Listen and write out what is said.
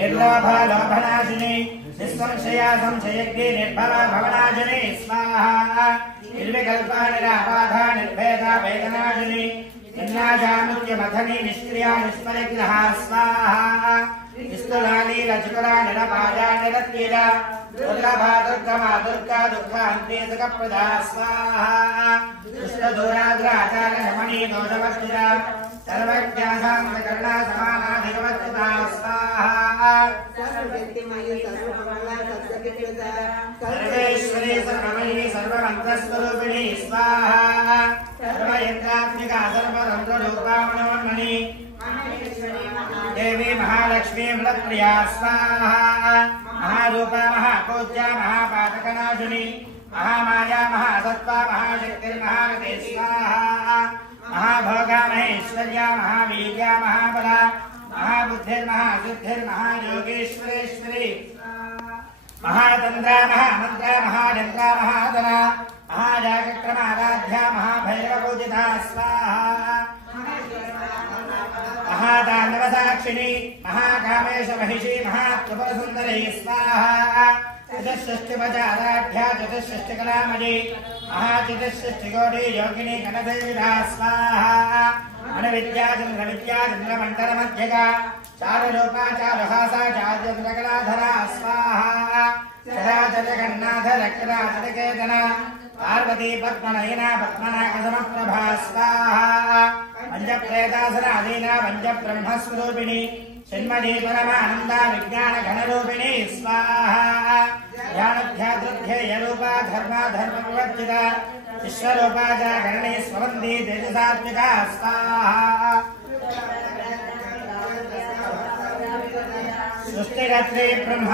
निर्लोभनाशिनी निस्संशया संशयज्ञे निर्भवा भवनाशिनी स्वाहा निर्विकल्पा निराबाधा निर्भेदा वेदनाशिनी निर्नाशामुच्यमथनी निष्क्रिया निष्परिग्रहा स्वाहा निस्तुलालीलचुकरा निरपाया निरत्तीला दुर्लभा दुर्गमा दुर्गा दुःखान्तेसकप्रदा स्वाहा दुष्टदूराग्राचार शमनी दोषवर्तिरा सर्वज्ञासामकर्णा समानाधिगमस्थिता स्वाहा सर्वेश्वरी सर्वमयी सर्वमन्त्रस्वरूपिणी स्वाहा सर्वयज्ञात्मिका सर्वतन्त्ररूपा मनोन्मणि देवी महालक्ष्मी मृतप्रिया स्वाहा महारूपा महापूज्या महापातकनाशिनी महामाया महासत्त्वा महाशक्तिर्महारते स्वाहा महाभोगा महेश्वर्या महावीर्या महाबला महाबुद्धिर्महासिद्धिर्महायोगेश्वरेश्वरी महातंद्रा महामंत्रा महायंत्रा महाधना महाजागक्रमाराध्या महाभैरवपूजिता स्वाहा महादानवसाक्षिणी महाकामेश महिषी महात्रिपुरसुन्दरी स्वाहा चतुष्षष्टिपचाराढ्या चतुष्षष्टिकलामयी महाचतुष्षष्टिकोटि योगिनी गणदेविधा स्वाहा अणुविद्या चंद्रविद्या चंद्रमण्डलमध्यगा चारुरूपा चारुहासा चारुचन्द्रकलाधरा स्वाहा सदाचलगन्नाथरकिराचलकेतना पार्वती पद्मनयना पद्मनाकसमप्रभा स्वाहा पंचप्रेतासनादीना पंचब्रह्मस्वरूपिणी षण्मणी परमानन्दा विज्ञानघनरूपिणी स्वाहा ध्यानध्यातृध्येयरूपा धर्मा धर्मप्रवर्तिता विश्वरूपा जागरणी स्ववन्दी तेजसात्मिका स्वाहा सृष्टिकर्त्री ब्रह्म